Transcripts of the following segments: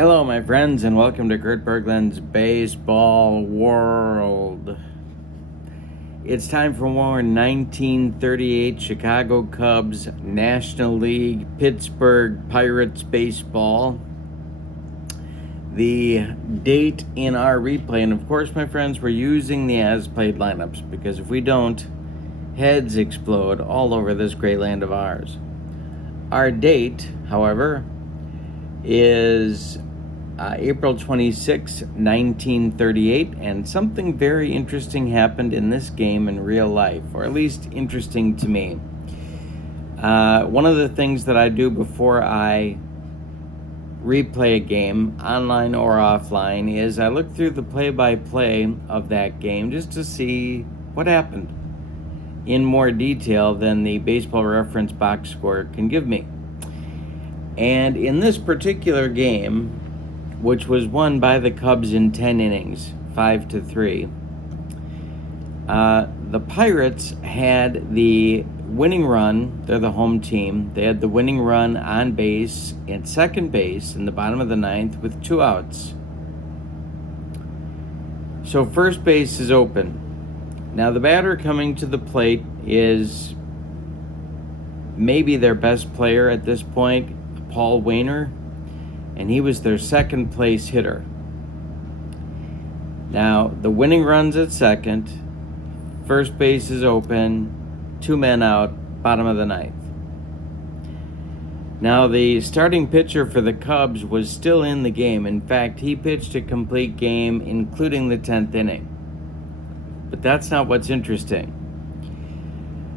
Hello, my friends, and welcome to Kurt Berglund's Baseball World. It's time for more 1938 Chicago Cubs National League Pittsburgh Pirates baseball. The date in our replay, and of course, my friends, we're using the as-played lineups because if we don't, heads explode all over this great land of ours. Our date, however, is April 26, 1938, and something very interesting happened in this game in real life, or at least interesting to me. One of the things that I do before I replay a game, online or offline, is I look through the play-by-play of that game just to see what happened in more detail than the Baseball Reference box score can give me. And in this particular game, which was won by the Cubs in 10 innings, 5-3, the Pirates had the winning run. They're the home team. They had the winning run on base at second base in the bottom of the ninth with 2 outs. So first base is open. Now the batter coming to the plate is maybe their best player at this point, Paul Wainer, and he was their second place hitter. Now the winning run's at second, first base is open, 2 men out, bottom of the ninth. Now the starting pitcher for the Cubs was still in the game. In fact, he pitched a complete game, including the 10th inning. But that's not what's interesting.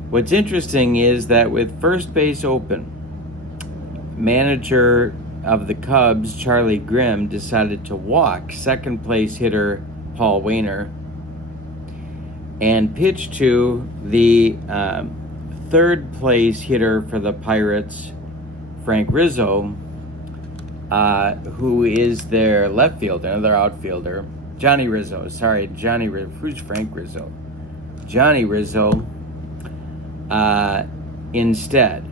What's interesting is that with first base open, manager of the Cubs, Charlie Grimm, decided to walk second place hitter Paul Wainer and pitch to the third place hitter for the Pirates, Frank Rizzo, who is their left fielder, their outfielder. Johnny Rizzo. Who's Frank Rizzo? Johnny Rizzo instead.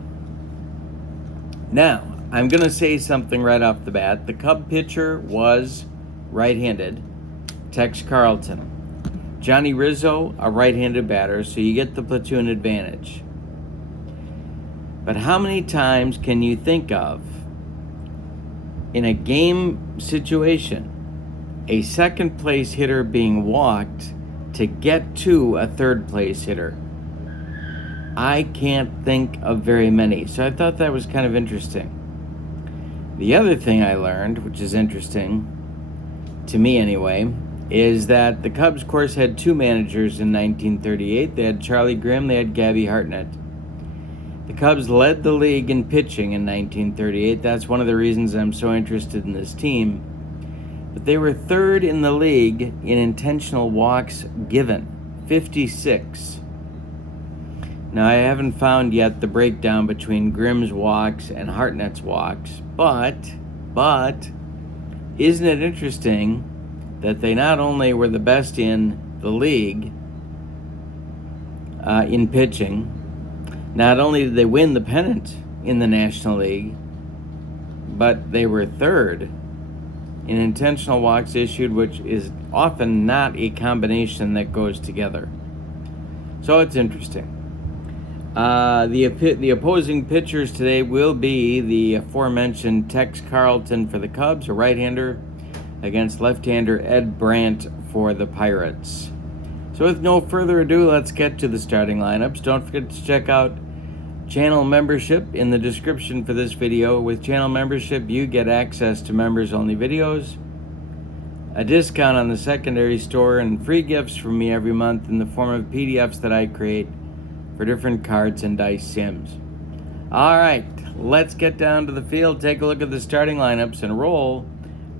Now, I'm going to say something right off the bat. The Cub pitcher was right-handed, Tex Carleton. Johnny Rizzo, a right-handed batter, so you get the platoon advantage. But how many times can you think of, in a game situation, a second-place hitter being walked to get to a third-place hitter? I can't think of very many, so I thought that was kind of interesting. The other thing I learned, which is interesting, to me anyway, is that the Cubs, of course, had 2 managers in 1938. They had Charlie Grimm, they had Gabby Hartnett. The Cubs led the league in pitching in 1938. That's one of the reasons I'm so interested in this team. But they were 3rd in the league in intentional walks given, 56. Now, I haven't found yet the breakdown between Grimm's walks and Hartnett's walks, but isn't it interesting that they not only were the best in the league in pitching, not only did they win the pennant in the National League, but they were 3rd in intentional walks issued, which is often not a combination that goes together. So it's interesting. The opposing pitchers today will be the aforementioned Tex Carleton for the Cubs, a right-hander, against left-hander Ed Brandt for the Pirates. So with no further ado, let's get to the starting lineups. Don't forget to check out channel membership in the description for this video. With channel membership, you get access to members-only videos, a discount on the secondary store, and free gifts from me every month in the form of PDFs that I create for different cards and dice sims. All right, let's get down to the field, take a look at the starting lineups, and roll.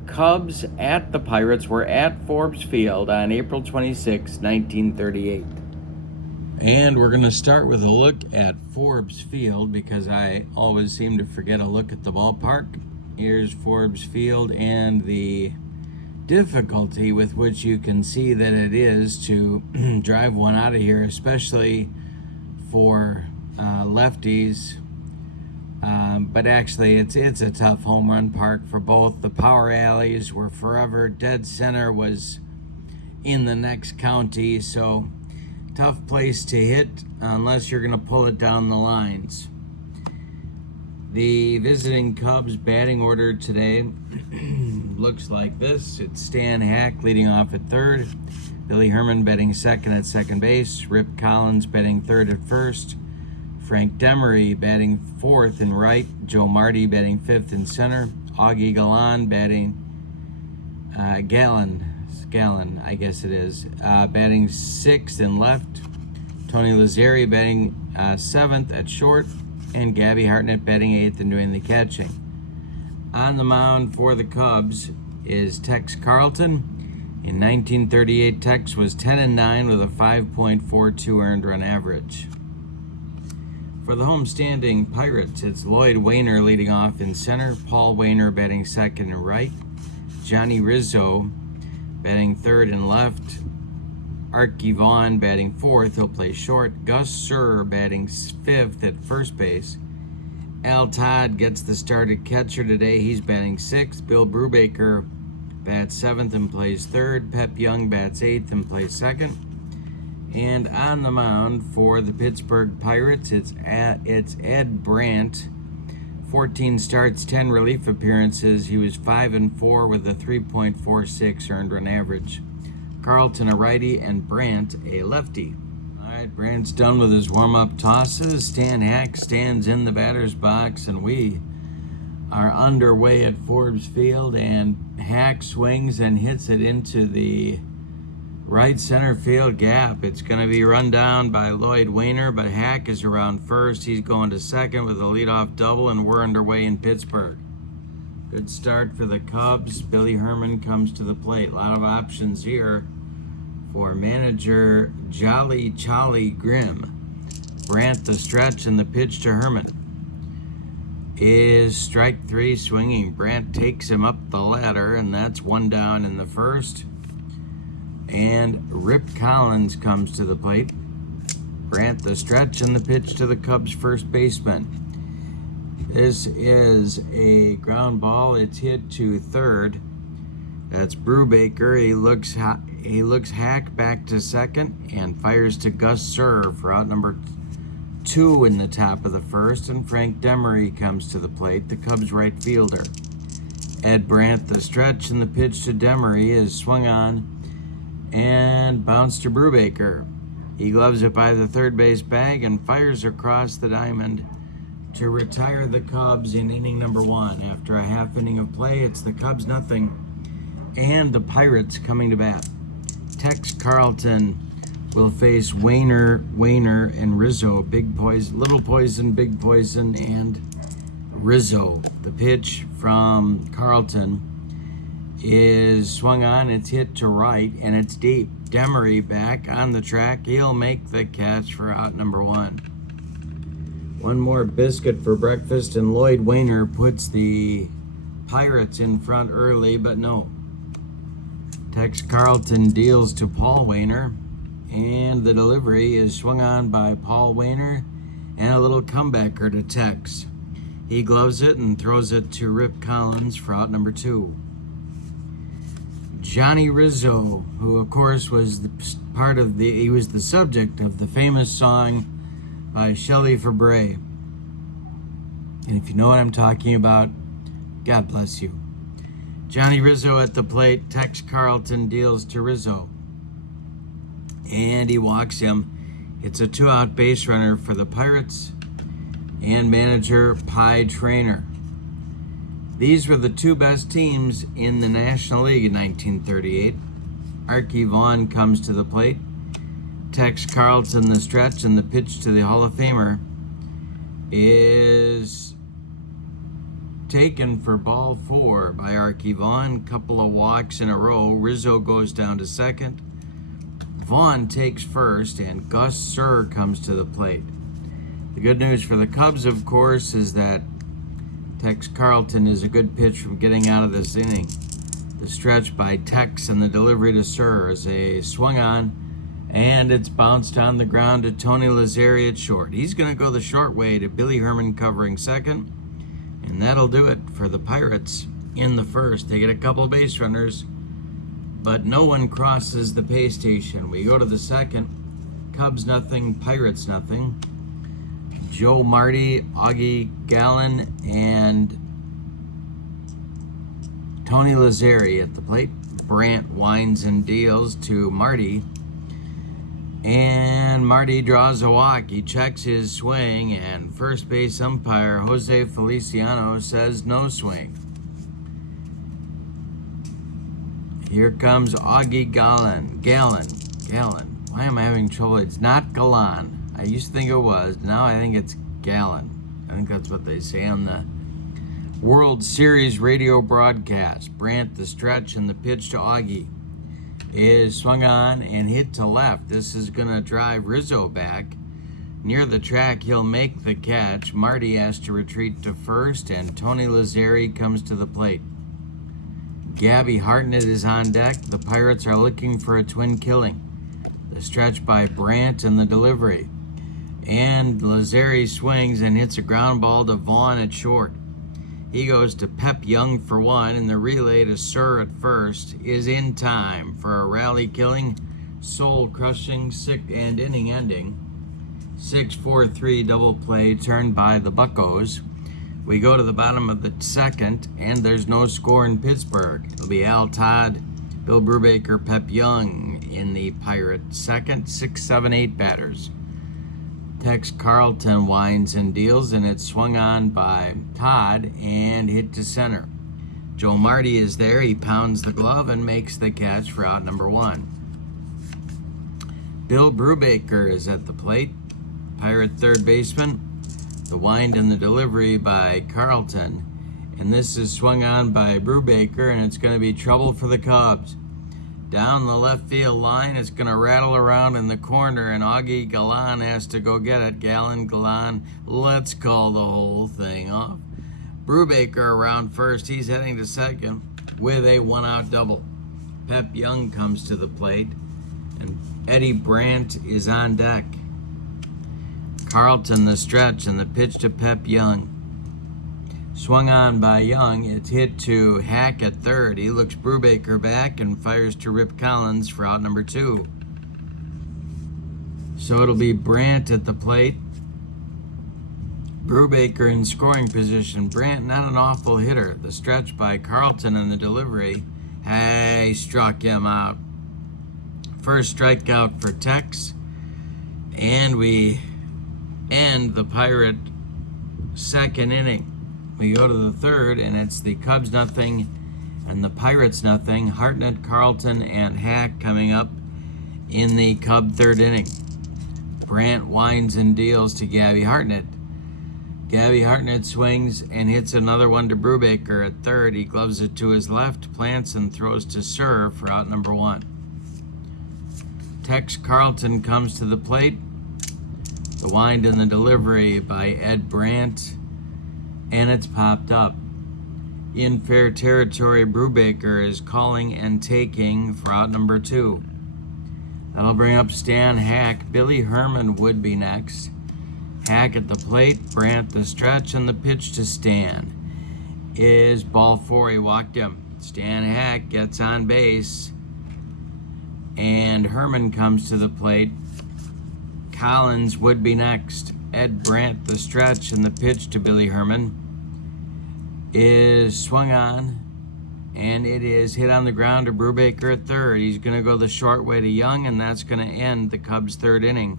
Cubs at the Pirates were at Forbes Field on April 26, 1938. And we're going to start with a look at Forbes Field because I always seem to forget a look at the ballpark. Here's Forbes Field and the difficulty with which you can see that it is to drive one out of here, especially for lefties But actually, it's a tough home run park for both. The power alleys were forever. Dead center was in the next county, so tough place to hit unless you're going to pull it down the lines. The visiting Cubs batting order today looks like this. It's Stan Hack leading off at third, Billy Herman batting second at second base, Rip Collins batting third at first, Frank Demery batting fourth in right, Joe Marty batting fifth in center, Augie Gallan batting Gallon, I guess it is, batting sixth in left, Tony Lazzeri batting seventh at short, and Gabby Hartnett batting eighth and doing the catching. On the mound for the Cubs is Tex Carleton. In 1938, Tex was 10-9 with a 5.42 earned run average. For the homestanding Pirates, it's Lloyd Wainer leading off in center, Paul Wainer batting second and right, Johnny Rizzo batting third and left, Archie Vaughn batting fourth, he'll play short, Gus Surr batting fifth at first base, Al Todd gets the start at catcher today, he's batting sixth, Bill Brubaker bats seventh and plays third, Pep Young bats eighth and plays second. And on the mound for the Pittsburgh Pirates, it's Ed Brandt. 14 starts, 10 relief appearances. He was 5-4 with a 3.46 earned run average. Carleton a righty and Brandt a lefty. All right, Brandt's done with his warm-up tosses. Stan Hack stands in the batter's box, and we are underway at Forbes Field, and Hack swings and hits it into the right center field gap. It's going to be run down by Lloyd Wainer, but Hack is around first. He's going to second with a leadoff double, and we're underway in Pittsburgh. Good start for the Cubs. Billy Herman comes to the plate. A lot of options here for manager Jolly Charlie Grimm. Brandt the stretch, and the pitch to Herman is strike three swinging. Brandt takes him up the ladder, and that's one down in the first. And Rip Collins comes to the plate. Brandt the stretch, and the pitch to the Cubs first baseman. This is a ground ball. It's hit to third. That's Brubaker. He looks Hack back to second and fires to Gus Surr for out number 2 in the top of the first. And Frank Demery comes to the plate, the Cubs right fielder. Ed Brandt the stretch, and the pitch to Demery is swung on and bounced to Brubaker. He gloves it by the third base bag and fires across the diamond to retire the Cubs in inning number 1. After a half inning of play, it's the Cubs nothing and the Pirates coming to bat. Tex Carleton will face Wainer, and Rizzo. Big Poison, Little Poison, Big Poison, and Rizzo. The pitch from Carleton is swung on, it's hit to right, and it's deep. Demery back on the track. He'll make the catch for out number 1. One more biscuit for breakfast, and Lloyd Wainer puts the Pirates in front early, but no. Tex Carleton deals to Paul Wainer, and the delivery is swung on by Paul Wainer, and a little comebacker to Tex. He gloves it and throws it to Rip Collins for out number 2. Johnny Rizzo, who of course was he was the subject of the famous song by Shelley Fabre. And if you know what I'm talking about, God bless you. Johnny Rizzo at the plate. Tex Carleton deals to Rizzo, and he walks him. It's a 2-out base runner for the Pirates and manager Pie Traynor. These were the 2 best teams in the National League in 1938. Archie Vaughn comes to the plate. Tex Carleton the stretch, and the pitch to the Hall of Famer is taken for ball 4 by Archie Vaughn. Couple of walks in a row. Rizzo goes down to second. Vaughn takes first, and Gus Surr comes to the plate. The good news for the Cubs, of course, is that Tex Carleton is a good pitch from getting out of this inning. The stretch by Tex and the delivery to Surr is a swung on And it's bounced on the ground to Tony Lazzeri at short. He's going to go the short way to Billy Herman covering second. And that'll do it for the Pirates in the first. They get a couple base runners, but no one crosses the pay station. We go to the second. Cubs nothing, Pirates nothing. Joe Marty, Augie Gallen, and Tony Lazzeri at the plate. Brandt winds and deals to Marty. And Marty draws a walk. He checks his swing, and first base umpire Jose Feliciano says no swing. Here comes Augie Gallen. Why am I having trouble? It's not Gallan. I used to think it was. Now I think it's Gallen. I think that's what they say on the World Series radio broadcast. Brandt the stretch, and the pitch to Augie is swung on and hit to left. This is going to drive Rizzo back. Near the track, he'll make the catch. Marty has to retreat to first, and Tony Lazzeri comes to the plate. Gabby Hartnett is on deck. The Pirates are looking for a twin killing. The stretch by Brandt and the delivery. And Lazzeri swings and hits a ground ball to Vaughn at short. He goes to Pep Young for one, and the relay to Sir at first is in time for a rally-killing, soul-crushing, and inning-ending 6-4-3 double play turned by the Buccos. We go to the bottom of the second, and there's no score in Pittsburgh. It'll be Al Todd, Bill Brubaker, Pep Young in the Pirate second, 6, 7, 8 batters. Tex Carleton winds and deals, and it's swung on by Todd and hit to center. Joe Marty is there. He pounds the glove and makes the catch for out number one. Bill Brubaker is at the plate. Pirate third baseman. The wind and the delivery by Carleton. And this is swung on by Brubaker, and it's going to be trouble for the Cubs. Down the left field line, it's going to rattle around in the corner, and Augie Gallen has to go get it. Gallen, let's call the whole thing off. Brubaker around first. He's heading to second with a one-out double. Pep Young comes to the plate, and Eddie Brandt is on deck. Carleton the stretch, and the pitch to Pep Young. Swung on by Young. It's hit to Hack at third. He looks Brubaker back and fires to Rip Collins for out number two. So it'll be Brandt at the plate. Brubaker in scoring position. Brandt not an awful hitter. The stretch by Carleton and the delivery. Hey, struck him out. First strikeout for Tex. And we end the Pirate second inning. We go to the third, and it's the Cubs nothing and the Pirates nothing. Hartnett, Carleton, and Hack coming up in the Cub third inning. Brandt winds and deals to Gabby Hartnett. Gabby Hartnett swings and hits another one to Brubaker at third. He gloves it to his left, plants, and throws to Sir for out number one. Tex Carleton comes to the plate. The wind and the delivery by Ed Brandt. And it's popped up. In fair territory, Brubaker is calling and taking for out number two. That'll bring up Stan Hack. Billy Herman would be next. Hack at the plate, Brandt the stretch, and the pitch to Stan is ball four. He walked him. Stan Hack gets on base, and Herman comes to the plate. Collins would be next. Ed Brandt the stretch, and the pitch to Billy Herman is swung on, and it is hit on the ground to Brubaker at third. He's going to go the short way to Young, and that's going to end the Cubs' third inning.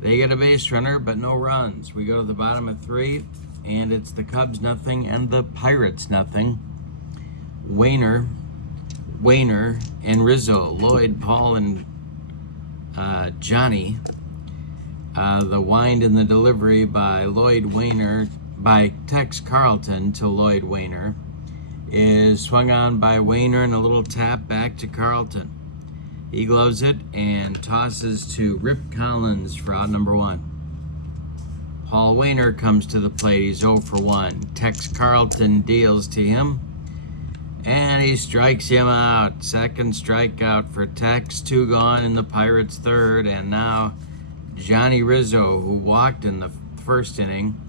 They get a base runner, but no runs. We go to the bottom of three, and it's the Cubs nothing and the Pirates nothing. Wainer, and Rizzo, Lloyd, Paul, and Johnny. The wind and the delivery by by Tex Carleton to Lloyd Wainer is swung on by Wainer, and a little tap back to Carleton. He gloves it and tosses to Rip Collins for out number one. Paul Wainer comes to the plate. He's 0 for 1. Tex Carleton deals to him, and And he strikes him out. Second strikeout for Tex. 2 gone in the Pirates' third. And now Johnny Rizzo, who walked in the first inning.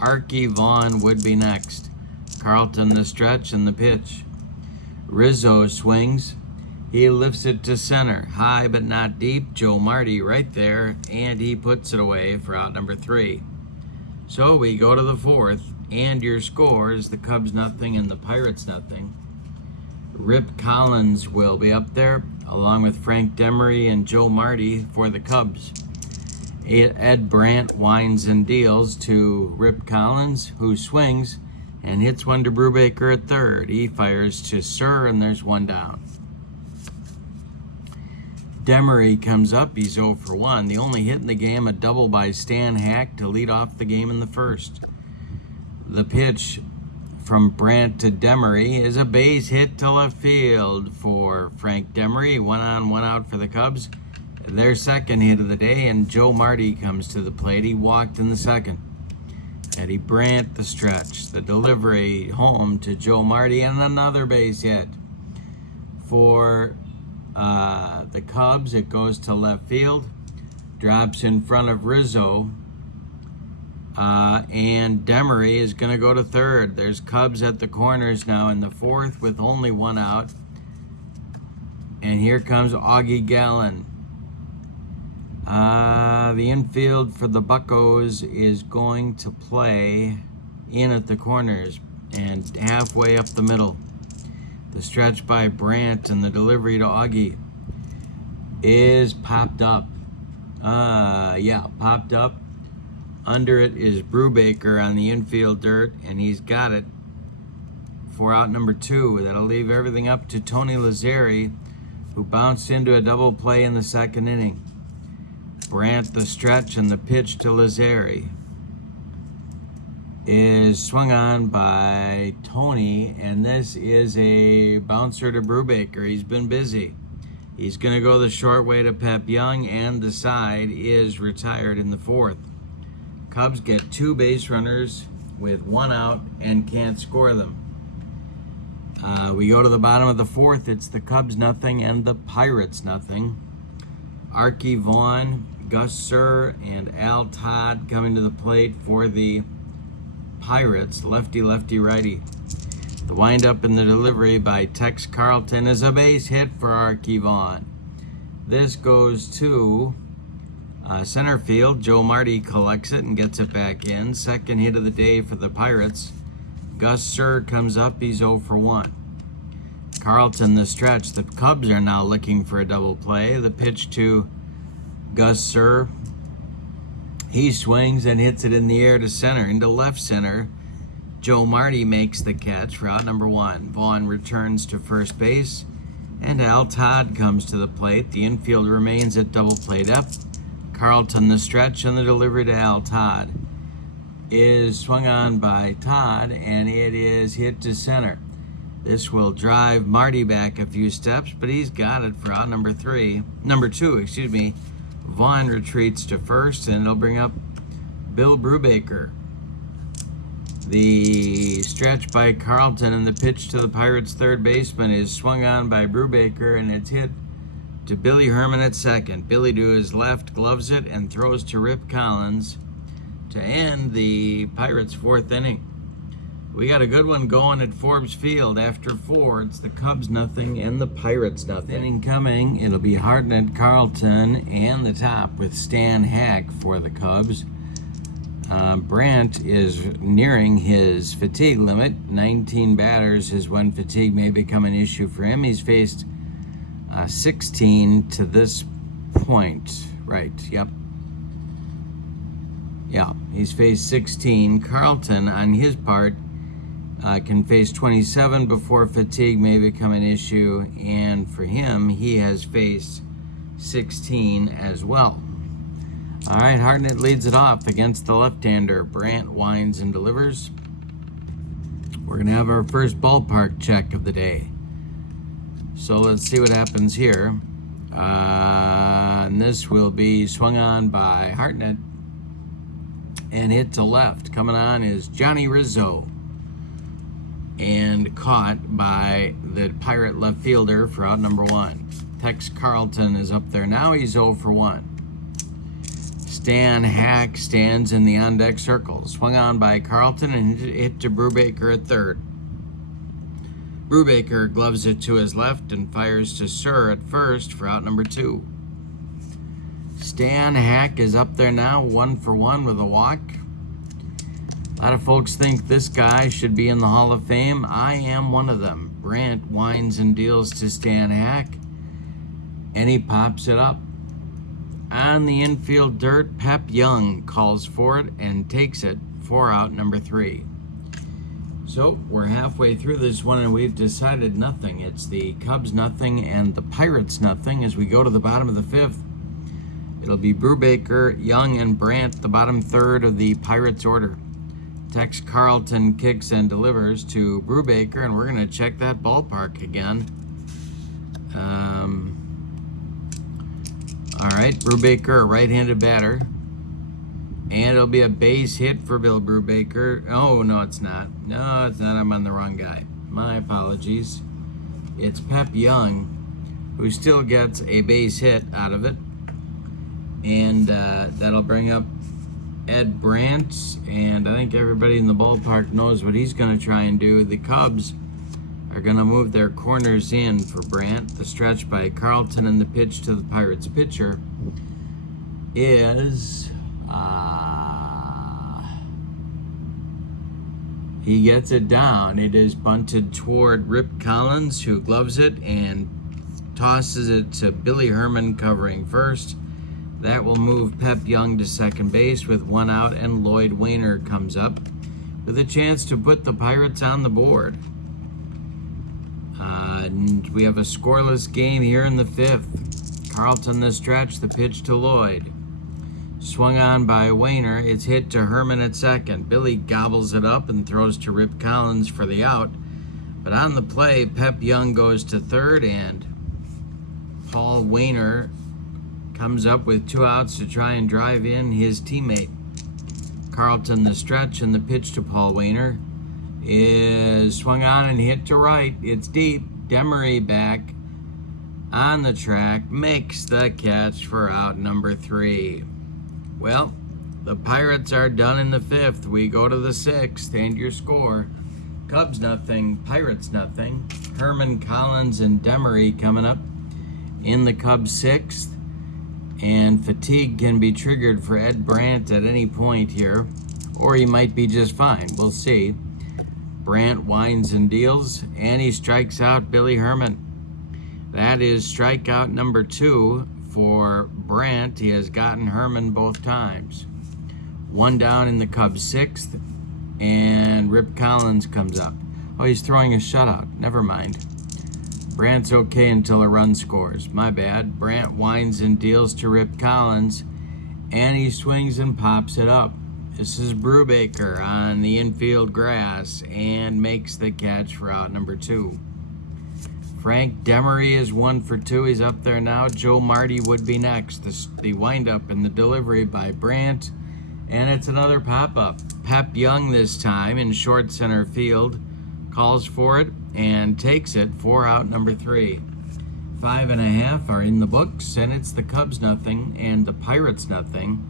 Archie Vaughn would be next. Carleton the stretch and the pitch. Rizzo swings. He lifts it to center. High but not deep. Joe Marty right there. And he puts it away for out number 3. So we go to the 4th. And your score is the Cubs nothing and the Pirates nothing. Rip Collins will be up there, along with Frank Demery and Joe Marty for the Cubs. Ed Brandt winds and deals to Rip Collins, who swings and hits one to Brubaker at third. He fires to Sir, and there's 1 down. Demery comes up. He's 0 for 1. The only hit in the game, a double by Stan Hack to lead off the game in the first. The pitch from Brandt to Demery is a base hit to left field for Frank Demery. 1 on, 1 out for the Cubs. Their second hit of the day, and Joe Marty comes to the plate. He walked in the second. Eddie Brandt the stretch. The delivery home to Joe Marty, and another base hit. For the Cubs, it goes to left field. Drops in front of Rizzo. And Demery is going to go to third. There's Cubs at the corners now in the 4th with only 1 out. And here comes Augie Gallen. The infield for the Buccos is going to play in at the corners and halfway up the middle. The stretch by Brandt and the delivery to Augie is popped up. Popped up. Under it is Brubaker on the infield dirt, and he's got it for out number 2. That'll leave everything up to Tony Lazzeri, who bounced into a double play in the second inning. Brandt the stretch, and the pitch to Lazzeri is swung on by Tony, and this is a bouncer to Brubaker. He's been busy. He's going to go the short way to Pep Young, and the side is retired in the 4th. Cubs get 2 base runners with 1 out and can't score them. We go to the bottom of the 4th. It's the Cubs nothing and the Pirates nothing. Archie Vaughn, Gus Sir, and Al Todd coming to the plate for the Pirates. Lefty, lefty, righty. The windup and the delivery by Tex Carleton is a base hit for Archie Vaughn. This goes to center field. Joe Marty collects it and gets it back in. Second hit of the day for the Pirates. Gus Sir comes up. He's 0 for 1. Carleton the stretch. The Cubs are now looking for a double play. The pitch to Gus Sir. He swings and hits it in the air to center, into left center. Joe Marty makes the catch for out number 1. Vaughn returns to first base, and Al Todd comes to the plate. The infield remains at double play depth. Carleton the stretch, and the delivery to Al Todd is swung on by Todd, and it is hit to center. This will drive Marty back a few steps, but he's got it for out number 2. Vaughn retreats to first, and it'll bring up Bill Brubaker. The stretch by Carleton and the pitch to the Pirates' third baseman is swung on by Brubaker, and it's hit to Billy Herman at second. Billy to his left gloves it and throws to Rip Collins to end the Pirates' 4th inning. We got a good one going at Forbes Field. After 4, it's the Cubs nothing and the Pirates nothing. Inning coming, it'll be Hartnett, Carleton, and the top with Stan Hack for the Cubs. Brandt is nearing his fatigue limit. 19 batters is when fatigue may become an issue for him. He's faced 16 to this point. Right, yep. Yeah, he's faced 16. Carleton, on his part, can face 27 before fatigue may become an issue. And for him, he has faced 16 as well. All right, Hartnett leads it off against the left-hander. Brandt winds and delivers. We're going to have our first ballpark check of the day. So let's see what happens here. And this will be swung on by Hartnett and hit to left. Coming on is Johnny Rizzo. and caught by the Pirate left fielder for out number 1. Tex Carleton is up there now. He's 0 for 1. Stan Hack stands in the on-deck circle. Swung on by Carleton and hit to Brubaker at third. Brubaker gloves it to his left and fires to Sir at first for out number 2. Stan Hack is up there now, 1 for 1 with a walk. A lot of folks think this guy should be in the Hall of Fame. I am one of them. Brandt winds and deals to Stan Hack, and he pops it up. On the infield dirt, Pep Young calls for it and takes it for out number 3. So we're halfway through this one, and we've decided nothing. It's the Cubs nothing and the Pirates nothing. As we go to the bottom of the 5th, it'll be Brubaker, Young, and Brandt, the bottom third of the Pirates order. Tex Carleton kicks and delivers to Brubaker, and we're going to check that ballpark again. All right, Brubaker, a right-handed batter. And it'll be a base hit for Bill Brubaker. Oh, no, it's not. No, it's not. I'm on the wrong guy. My apologies. It's Pep Young, who still gets a base hit out of it. And that'll bring up Ed Brandt. And I think everybody in the ballpark knows what he's going to try and do. The Cubs are going to move their corners in for Brandt. The stretch by Carleton and the pitch to the Pirates pitcher is... he gets it down. It is bunted toward Rip Collins, who gloves it and tosses it to Billy Herman covering first. That will move Pep Young to second base with 1 out, and Lloyd Wainer comes up with a chance to put the Pirates on the board. And we have a scoreless game here in the 5th. Carleton the stretch, the pitch to Lloyd. Swung on by Wainer. It's hit to Herman at second. Billy gobbles it up and throws to Rip Collins for the out. But on the play, Pep Young goes to third, and Paul Wainer comes up with 2 outs to try and drive in his teammate. Carleton the stretch, and the pitch to Paul Wainer is swung on and hit to right. It's deep. Demery back on the track makes the catch for out number 3. Well, the Pirates are done in the 5th. We go to the 6th, and your score: Cubs nothing, Pirates nothing. Herman, Collins, and Demery coming up in the Cubs 6th. And fatigue can be triggered for Ed Brandt at any point here, or he might be just fine. We'll see. Brandt winds and deals, and he strikes out Billy Herman. That is strikeout number 2 for Brandt. He has gotten Herman both times. 1 down in the Cubs 6th, and Rip Collins comes up. Oh, he's throwing a shutout. Never mind. Brandt's okay until a run scores. My bad. Brandt winds and deals to Rip Collins, and he swings and pops it up. This is Brubaker on the infield grass and makes the catch for out number 2. Frank Demery is 1 for 2. He's up there now. Joe Marty would be next. The windup and the delivery by Brandt, and it's another pop-up. Pep Young this time in short center field calls for it and takes it for out number 3. 5.5 are in the books, and it's the Cubs nothing and the Pirates nothing.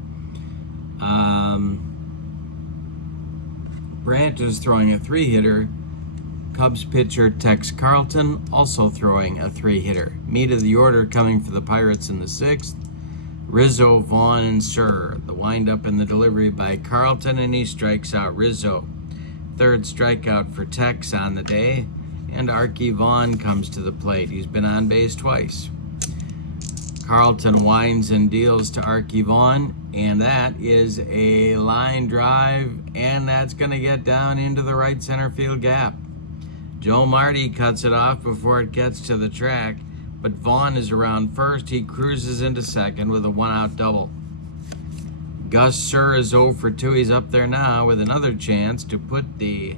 Brandt is throwing a 3-hitter. Cubs pitcher Tex Carleton also throwing a 3-hitter. Meat of the order coming for the Pirates in the 6th. Rizzo, Vaughn, and Sir. The windup and the delivery by Carleton, and he strikes out Rizzo. 3rd strikeout for Tex on the day, and Archie Vaughn comes to the plate. He's been on base twice. Carleton winds and deals to Archie Vaughn, and that is a line drive, and that's going to get down into the right center field gap. Joe Marty cuts it off before it gets to the track, but Vaughn is around first. He cruises into second with a 1-out double. Gus Sir is 0 for 2. He's up there now with another chance to put the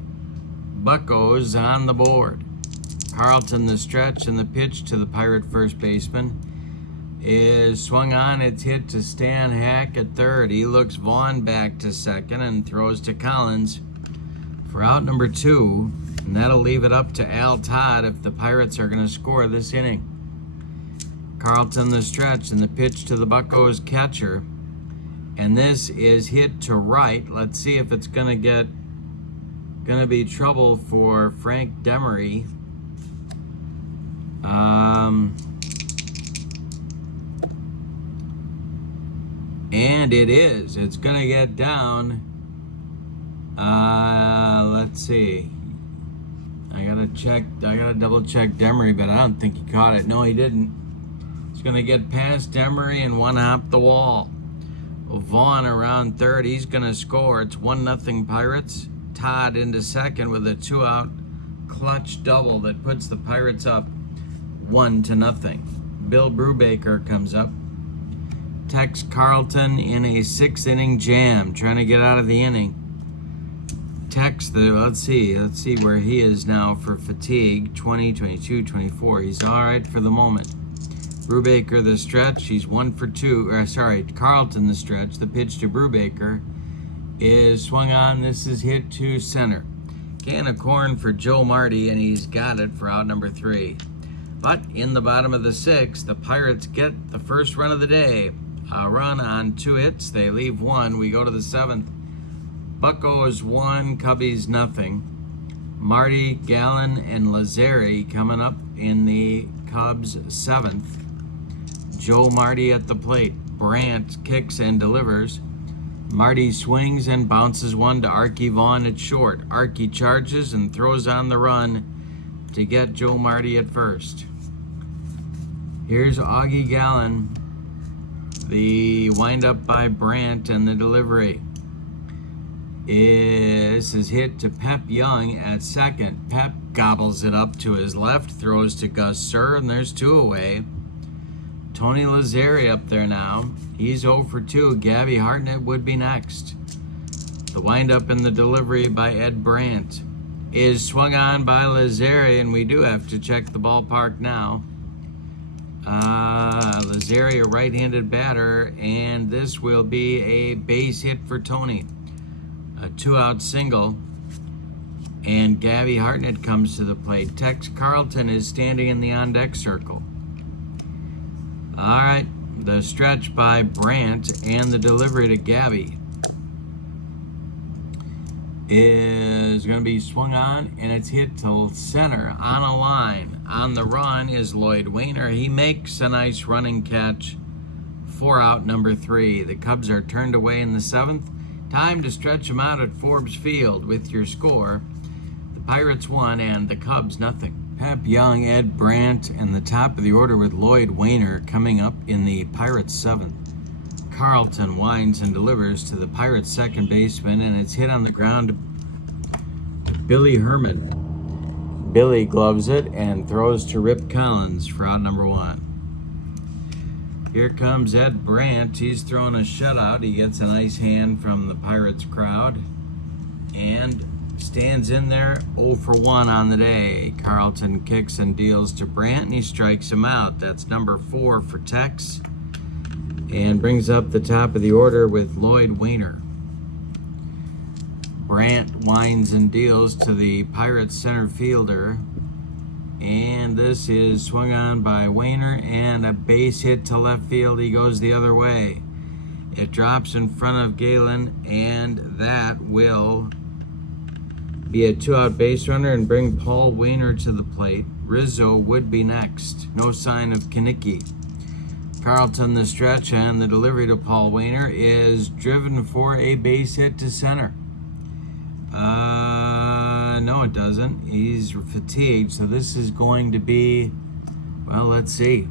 Buccos on the board. Carleton the stretch, and the pitch to the Pirate first baseman is swung on. It's hit to Stan Hack at third. He looks Vaughn back to second and throws to Collins for out number 2. And that'll leave it up to Al Todd if the Pirates are going to score this inning. Carleton the stretch, and the pitch to the Buccos catcher. And this is hit to right. Let's see if it's going to be trouble for Frank Demery. And it is. It's going to get down. Let's see. I gotta double check Demery, but I don't think he caught it. No, he didn't. It's going to get past Demery and one hop the wall. Vaughn around third. He's going to score. It's 1-0 Pirates. Todd into second with a 2-out clutch double that puts the Pirates up 1-0. Bill Brubaker comes up. Tex Carleton in a 6th inning jam, trying to get out of the inning. Tex, let's see where he is now for fatigue. 20, 22, 24. He's all right for the moment. Brubaker the stretch. He's 1 for 2. Carleton the stretch. The pitch to Brubaker is swung on. This is hit to center. Can of corn for Joe Marty, and he's got it for out number 3. But in the bottom of the 6th, the Pirates get the first run of the day. A run on 2 hits. They leave 1. We go to the 7th. Buccos 1, Cubbies 0. Marty, Gallen, and Lazzeri coming up in the Cubs 7th. Joe Marty at the plate. Brandt kicks and delivers. Marty swings and bounces one to Archie Vaughn at short. Archie charges and throws on the run to get Joe Marty at first. Here's Augie Gallen. The windup by Brandt, and the delivery is hit to Pep Young at second. Pep gobbles it up to his left, throws to Gus Sir, and there's 2 away. Tony Lazzeri up there now. He's 0 for 2. Gabby Hartnett would be next. The windup and the delivery by Ed Brandt is swung on by Lazzeri, and we do have to check the ballpark now. Lazzeri, a right-handed batter, and this will be a base hit for Tony. A 2-out single, and Gabby Hartnett comes to the plate. Tex Carleton is standing in the on-deck circle. All right, the stretch by Brandt and the delivery to Gabby is going to be swung on, and it's hit to center on a line. On the run is Lloyd Wainer. He makes a nice running catch for out number 3. The Cubs are turned away in the 7th. Time to stretch them out at Forbes Field with your score. The Pirates 1 and the Cubs 0. Pep Young, Ed Brandt, and the top of the order with Lloyd Wainer coming up in the Pirates 7th. Carleton winds and delivers to the Pirates second baseman, and it's hit on the ground to Billy Herman. Billy gloves it and throws to Rip Collins for out number 1. Here comes Ed Brandt. He's throwing a shutout. He gets a nice hand from the Pirates crowd and stands in there 0 for 1 on the day. Carleton kicks and deals to Brandt, and he strikes him out. That's number 4 for Tex, and brings up the top of the order with Lloyd Wainer. Brandt winds and deals to the Pirates center fielder, and this is swung on by Wainer, and a base hit to left field. He goes the other way. It drops in front of Galen, and that will be a 2-out base runner and bring Paul Wainer to the plate. Rizzo would be next. No sign of Kanicki. Carleton the stretch, and the delivery to Paul Wainer is driven for a base hit to center. No, it doesn't. He's fatigued, so this is going to be, well, let's see.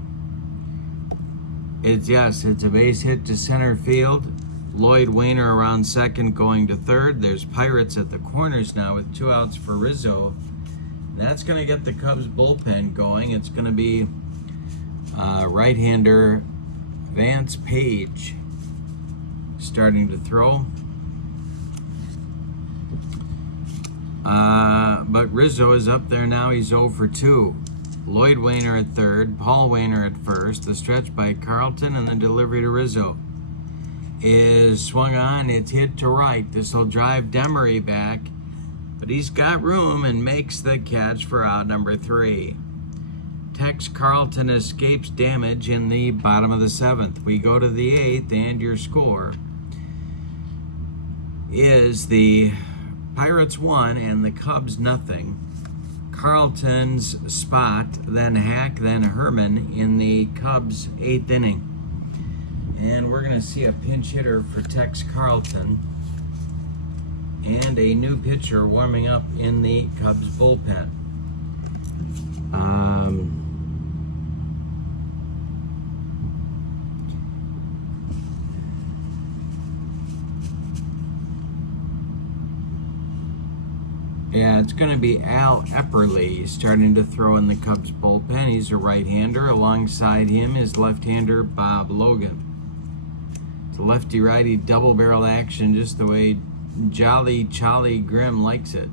It's a base hit to center field. Lloyd Wainer around second, going to third. There's Pirates at the corners now with 2 outs for Rizzo. That's going to get the Cubs bullpen going. It's going to be right-hander Vance Page starting to throw. But Rizzo is up there now. He's 0 for 2. Lloyd Wainer at third, Paul Wainer at first. The stretch by Carleton, and the delivery to Rizzo is swung on. It's hit to right. This will drive Demery back. but he's got room and makes the catch for out number 3. Tex Carleton escapes damage in the bottom of the 7th. We go to the 8th, and your score is the Pirates 1 and the Cubs nothing. Carleton's spot, then Hack, then Herman in the Cubs 8th inning. And we're going to see a pinch hitter for Tex Carleton and a new pitcher warming up in the Cubs bullpen. Yeah, it's going to be Al Epperly starting to throw in the Cubs bullpen. He's a right-hander. Alongside him is left-hander Bob Logan. It's a lefty-righty double-barrel action, just the way Jolly Charlie Grimm likes it.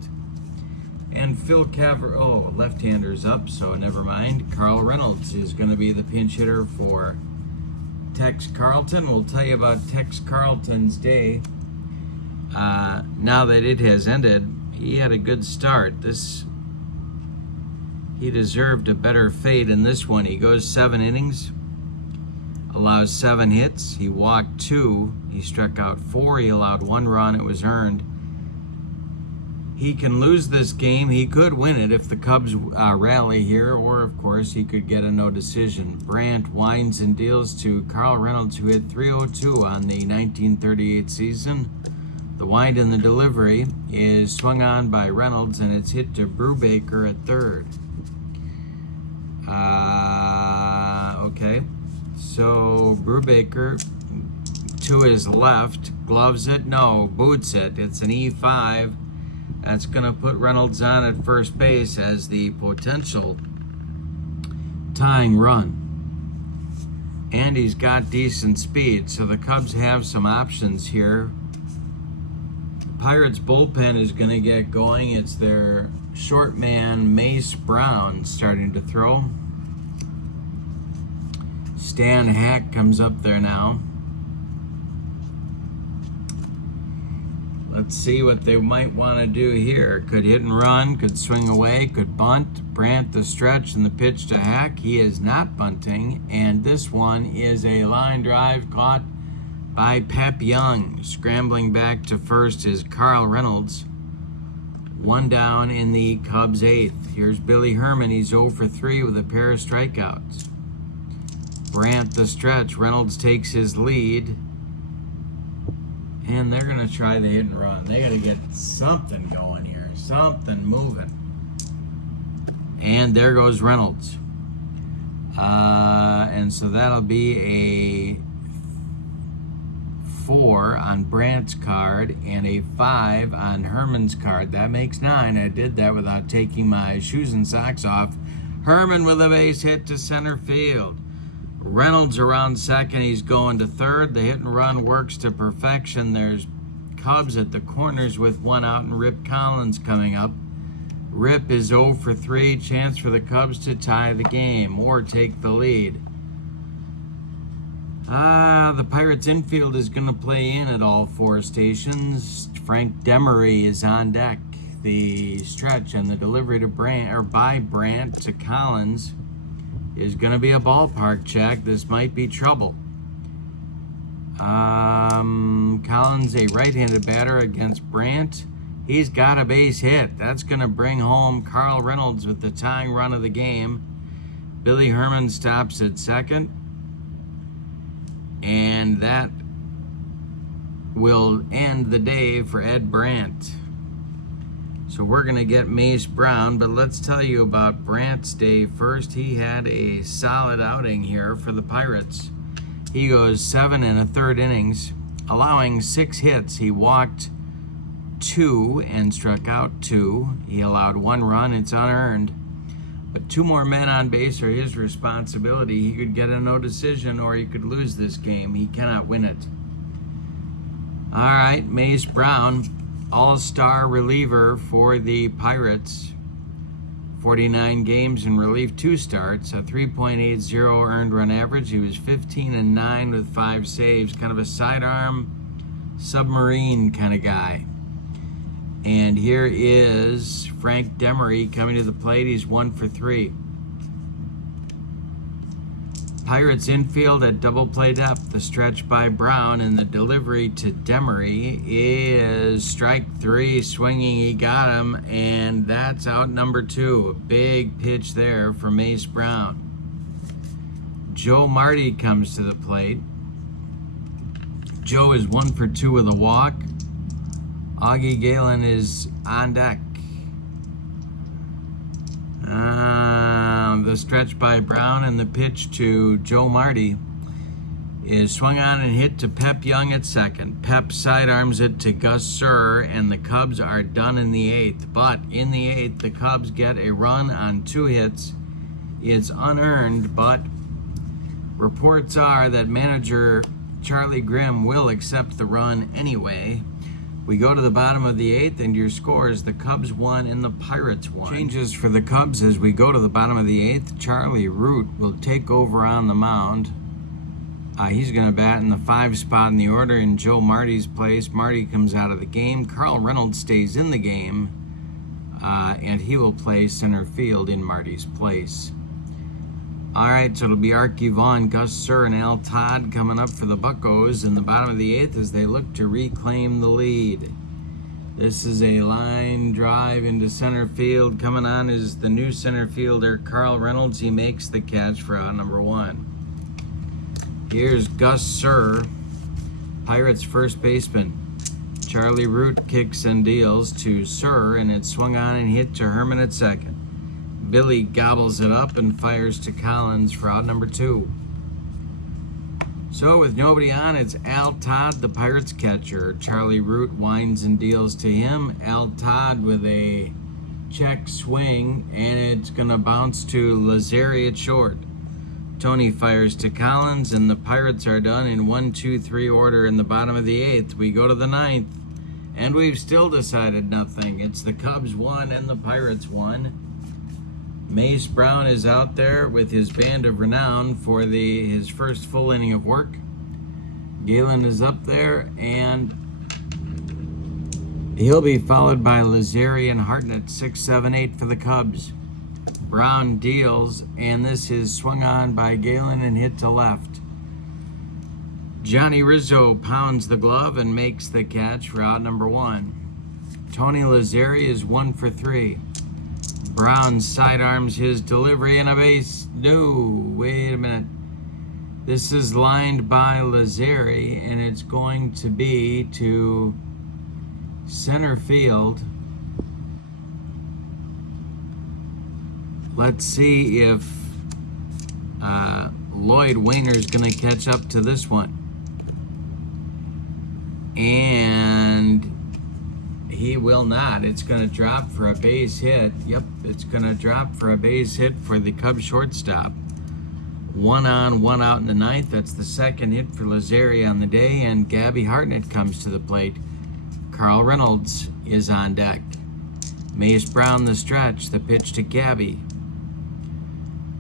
And Phil left-hander's up, so never mind. Carl Reynolds is going to be the pinch hitter for Tex Carleton. We'll tell you about Tex Carleton's day now that it has ended. He had a good start. He deserved a better fate in this one. He goes 7 innings, allows 7 hits. He walked 2. He struck out 4. He allowed 1 run. It was earned. He can lose this game. He could win it if the Cubs rally here, or of course he could get a no decision. Brandt winds and deals to Carl Reynolds, who hit .302 on the 1938 season. The wind and the delivery is swung on by Reynolds, and it's hit to Brubaker at third. Okay, so Brubaker to his left, gloves it, no, boots it. It's an E5. That's going to put Reynolds on at first base as the potential tying run. And he's got decent speed, so the Cubs have some options here. Pirates bullpen is going to get going. It's their short man, Mace Brown, starting to throw. Stan Hack comes up there now. Let's see what they might want to do here. Could hit and run, could swing away, could bunt. Brandt the stretch and the pitch to Hack. He is not bunting, and this one is a line drive caught by Pep Young. Scrambling back to first is Carl Reynolds. 1 down in the Cubs 8th. Here's Billy Herman. He's 0 for 3 with a pair of strikeouts. Brandt the stretch. Reynolds takes his lead. And they're going to try the hit and run. They got to get something going here. Something moving. And there goes Reynolds. And so that'll be a 4 on Brandt's card and a 5 on Herman's card. That makes 9. I did that without taking my shoes and socks off. Herman with a base hit to center field. Reynolds around second. He's going to third. The hit and run works to perfection. There's Cubs at the corners with 1 out, and Rip Collins coming up. Rip is 0 for 3. Chance for the Cubs to tie the game or take the lead. The Pirates infield is going to play in at all 4 stations. Frank Demery is on deck. The stretch and the delivery to by Brandt to Collins is going to be a ballpark check. This might be trouble. Collins, a right-handed batter against Brandt. He's got a base hit. That's going to bring home Carl Reynolds with the tying run of the game. Billy Herman stops at second. And that will end the day for Ed Brandt. So we're going to get Mace Brown, but let's tell you about Brandt's day first. He had a solid outing here for the Pirates. He goes 7 1/3 innings, allowing 6 hits. He walked 2 and struck out 2. He allowed 1 run. It's unearned. But 2 more men on base are his responsibility. He could get a no decision, or he could lose this game. He cannot win it. All right, Mace Brown, all-star reliever for the Pirates. 49 games in relief, 2 starts, a 3.80 earned run average. He was 15-9 with 5 saves, kind of a sidearm submarine kind of guy. And here is Frank Demery coming to the plate. He's 1 for 3. Pirates infield at double play depth. The stretch by Brown and the delivery to Demery is strike 3. Swinging, he got him, and that's out number 2. A big pitch there for Mace Brown. Joe Marty comes to the plate. Joe is 1 for 2 with a walk. Augie Galen is on deck. The stretch by Brown and the pitch to Joe Marty is swung on and hit to Pep Young at second. Pep sidearms it to Gus Sir, and the Cubs are done in the 8th. But in the 8th, the Cubs get a run on 2 hits. It's unearned, but reports are that manager Charlie Grimm will accept the run anyway. We go to the bottom of the 8th, and your score is the Cubs 1 and the Pirates 1. Changes for the Cubs as we go to the bottom of the 8th. Charlie Root will take over on the mound. He's going to bat in the 5 spot in the order in Joe Marty's place. Marty comes out of the game. Carl Reynolds stays in the game, and he will play center field in Marty's place. All right, so it'll be Archie Vaughn, Gus Sir, and Al Todd coming up for the Buccos in the bottom of the 8th as they look to reclaim the lead. This is a line drive into center field. Coming on is the new center fielder, Carl Reynolds. He makes the catch for out number 1. Here's Gus Sir, Pirates first baseman. Charlie Root kicks and deals to Sir, and it's swung on and hit to Herman at second. Billy gobbles it up and fires to Collins for out number 2. So with nobody on, it's Al Todd, the Pirates catcher. Charlie Root winds and deals to him. Al Todd with a check swing, and it's going to bounce to Lazzeri at short. Tony fires to Collins, and the Pirates are done in 1-2-3 order in the bottom of the 8th. We go to the 9th, and we've still decided nothing. It's the Cubs 1 and the Pirates 1. Mace Brown is out there with his band of renown for his first full inning of work. Galen is up there, and he'll be followed by Lazzeri and Hartnett, 6, 7, 8 for the Cubs. Brown deals, and this is swung on by Galen and hit to left. Johnny Rizzo pounds the glove and makes the catch for out number 1. Tony Lazzeri is 1 for 3. Brown sidearms his delivery and a base. No, wait a minute. This is lined by Lazzeri, and it's going to be to center field. Let's see if Lloyd Wayner's going to catch up to this one. And he will not. It's going to drop for a base hit. Yep, it's going to drop for a base hit for the Cubs shortstop. 1 on, 1 out in the 9th. That's the second hit for Lazzeri on the day, and Gabby Hartnett comes to the plate. Carl Reynolds is on deck. Mace Brown the stretch. The pitch to Gabby.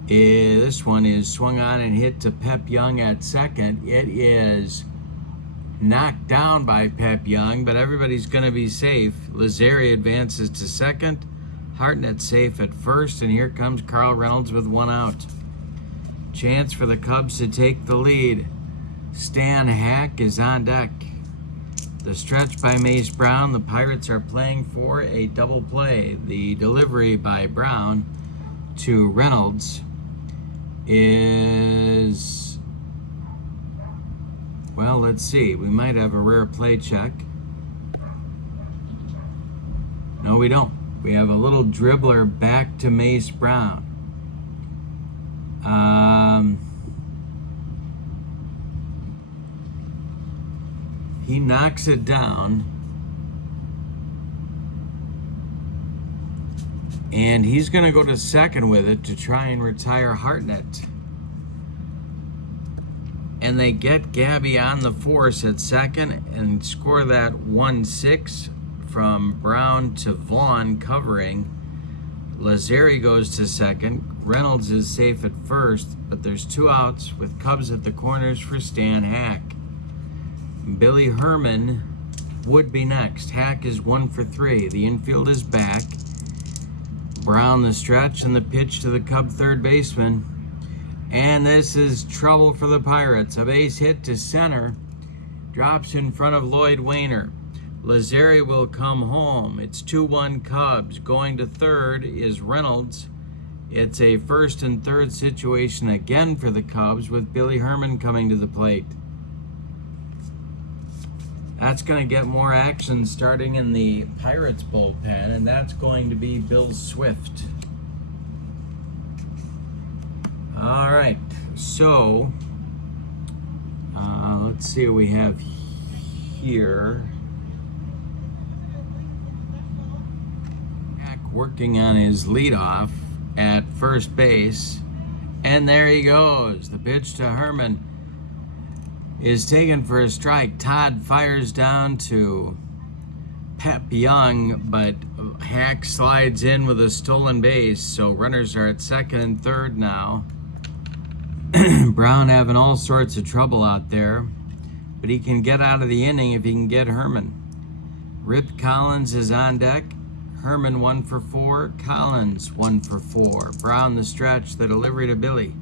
This one is swung on and hit to Pep Young at second. It is knocked down by Pep Young, but everybody's going to be safe. Lazzeri advances to second. Hartnett safe at first, and here comes Carl Reynolds with 1 out. Chance for the Cubs to take the lead. Stan Hack is on deck. The stretch by Mace Brown. The Pirates are playing for a double play. The delivery by Brown to Reynolds is... well, let's see. We might have a rare play check. No, we don't. We have a little dribbler back to Mace Brown. He knocks it down. And he's going to go to second with it to try and retire Hartnett. And they get Gabby on the force at second and score that 1-6 from Brown to Vaughn covering. Lazzeri goes to second. Reynolds is safe at first, but there's 2 outs with Cubs at the corners for Stan Hack. Billy Herman would be next. Hack is 1 for 3. The infield is back. Brown the stretch and the pitch to the Cub third baseman. And this is trouble for the Pirates. A base hit to center. Drops in front of Lloyd Wainer. Lazzeri will come home. It's 2-1 Cubs. Going to third is Reynolds. It's a first and third situation again for the Cubs with Billy Herman coming to the plate. That's going to get more action starting in the Pirates bullpen, and that's going to be Bill Swift. All right, so let's see what we have here. Jack working on his leadoff at first base, and there he goes. The pitch to Herman is taken for a strike. Todd fires down to Pep Young, but Hack slides in with a stolen base, so runners are at second and third now. Brown having all sorts of trouble out there, but he can get out of the inning if he can get Herman. Rip Collins is on deck. Herman 1 for 4. Collins 1 for 4. Brown the stretch. The delivery to Billy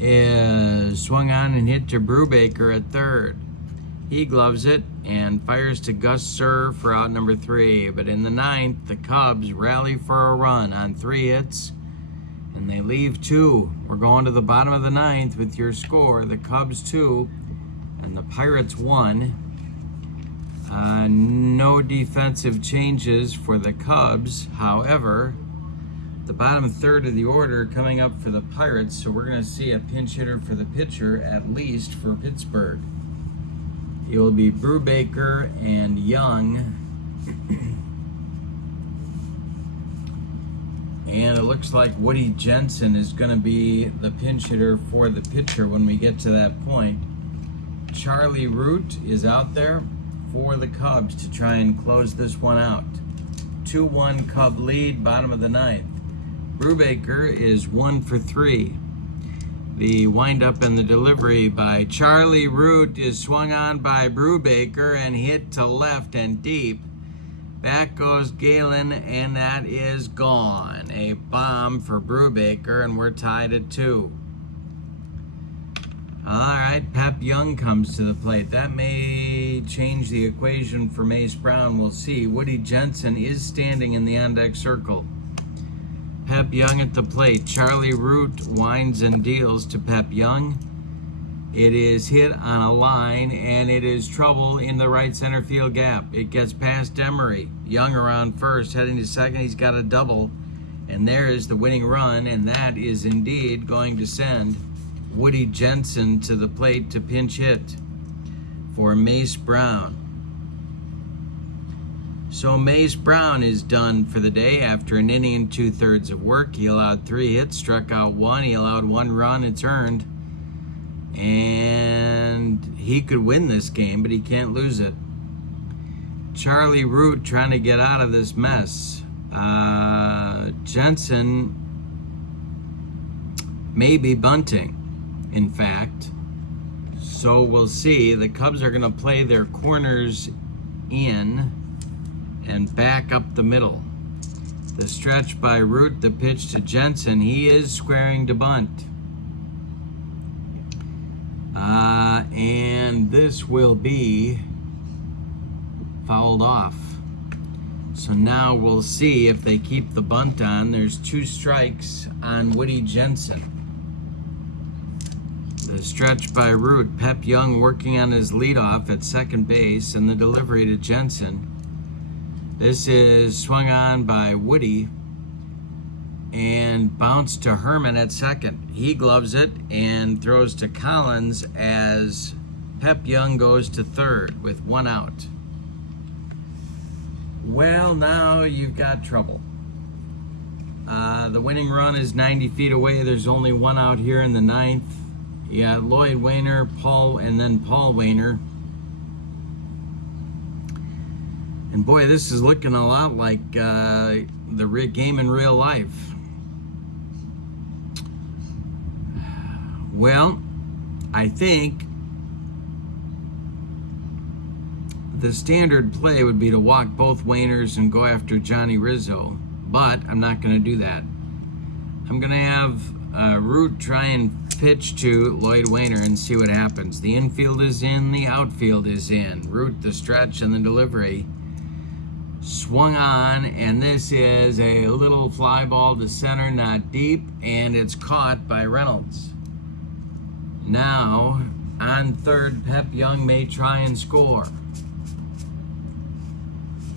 is swung on and hit to Brubaker at third. He gloves it and fires to Gus Sir for out number 3. But in the ninth, the Cubs rally for a run on 3 hits, and they leave 2. We're going to the bottom of the ninth with your score. The Cubs 2 and the Pirates 1. No defensive changes for the Cubs. However, the bottom third of the order coming up for the Pirates, so we're going to see a pinch hitter for the pitcher, at least for Pittsburgh. It will be Brubaker and Young. And it looks like Woody Jensen is going to be the pinch hitter for the pitcher when we get to that point. Charlie Root is out there for the Cubs to try and close this one out. 2-1 Cub lead, bottom of the ninth. Brubaker is 1 for 3. The windup and the delivery by Charlie Root is swung on by Brubaker and hit to left and deep. Back goes Galen, and that is gone. A bomb for Brubaker, and we're tied at 2. All right, Pep Young comes to the plate. That may change the equation for Mace Brown. We'll see. Woody Jensen is standing in the on-deck circle. Pep Young at the plate. Charlie Root winds and deals to Pep Young. It is hit on a line, and it is trouble in the right center field gap. It gets past Emery. Young around first, heading to second. He's got a double, and there is the winning run, and that is indeed going to send Woody Jensen to the plate to pinch hit for Mace Brown. So Mace Brown is done for the day after an inning and 2/3 of work. He allowed 3 hits, struck out 1. He allowed 1 run. It's earned. And he could win this game, but he can't lose it. Charlie Root trying to get out of this mess. Jensen may be bunting, in fact. So we'll see. The Cubs are going to play their corners in and back up the middle. The stretch by Root, the pitch to Jensen. He is squaring to bunt. And this will be fouled off. So now we'll see if they keep the bunt on. There's 2 strikes on Woody Jensen. The stretch by Root. Pep Young working on his leadoff at second base, and the delivery to Jensen. This is swung on by Woody and bounced to Herman at second. He gloves it and throws to Collins as Pep Young goes to third with 1 out. Well, now you've got trouble. The winning run is 90 feet away. There's only 1 out here in the ninth. You got Lloyd Wainer, Paul Wainer. And boy, this is looking a lot like the game in real life. Well, I think The standard play would be to walk both Wainers and go after Johnny Rizzo, but I'm not going to do that. I'm going to have Root try and pitch to Lloyd Wainer and see what happens. The infield is in, the outfield is in. Root the stretch and the delivery. Swung on, and this is a little fly ball to center, not deep, and it's caught by Reynolds. Now, on third, Pep Young may try and score.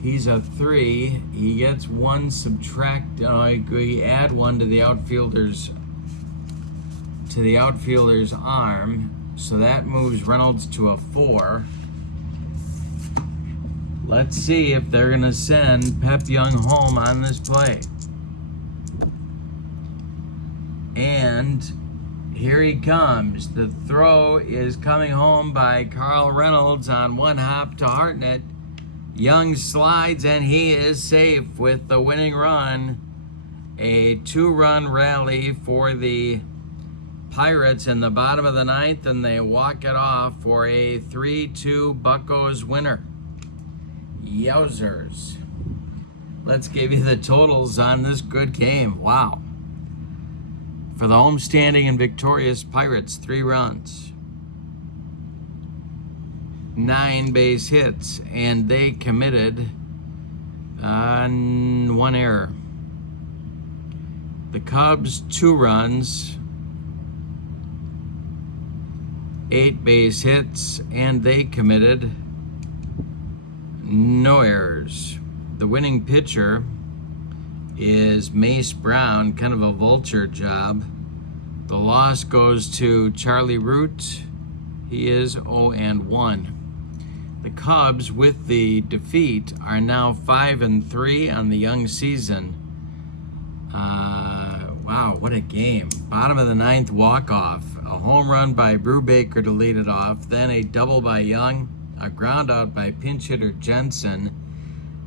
He's a 3. He gets 1 subtract. We add 1 to the outfielder's arm, so that moves Reynolds to a 4. Let's see if they're gonna send Pep Young home on this play. And here he comes. The throw is coming home by Carl Reynolds on 1 hop to Hartnett. Young slides, and he is safe with the winning run. A 2-run rally for the Pirates in the bottom of the 9th, and they walk it off for a 3-2 Buccos winner. Yowzers. Let's give you the totals on this good game. Wow. For the homestanding and victorious Pirates, 3 runs. 9 base hits, and they committed 1 error. The Cubs, 2 runs, 8 base hits, and they committed no errors. The winning pitcher is Mace Brown, kind of a vulture job. The loss goes to Charlie Root. He is 0-1. The Cubs, with the defeat, are now 5-3 on the young season. Wow, what a game. Bottom of the 9th walk-off. A home run by Brubaker to lead it off. Then a double by Young. A ground out by pinch hitter Jensen.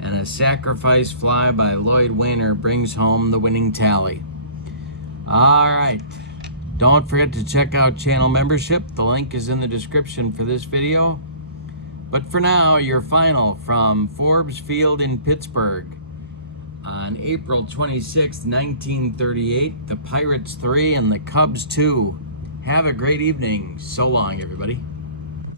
And a sacrifice fly by Lloyd Wainer brings home the winning tally. All right. Don't forget to check out channel membership. The link is in the description for this video. But for now, your final from Forbes Field in Pittsburgh. On April 26, 1938, the Pirates 3 and the Cubs 2. Have a great evening. So long, everybody.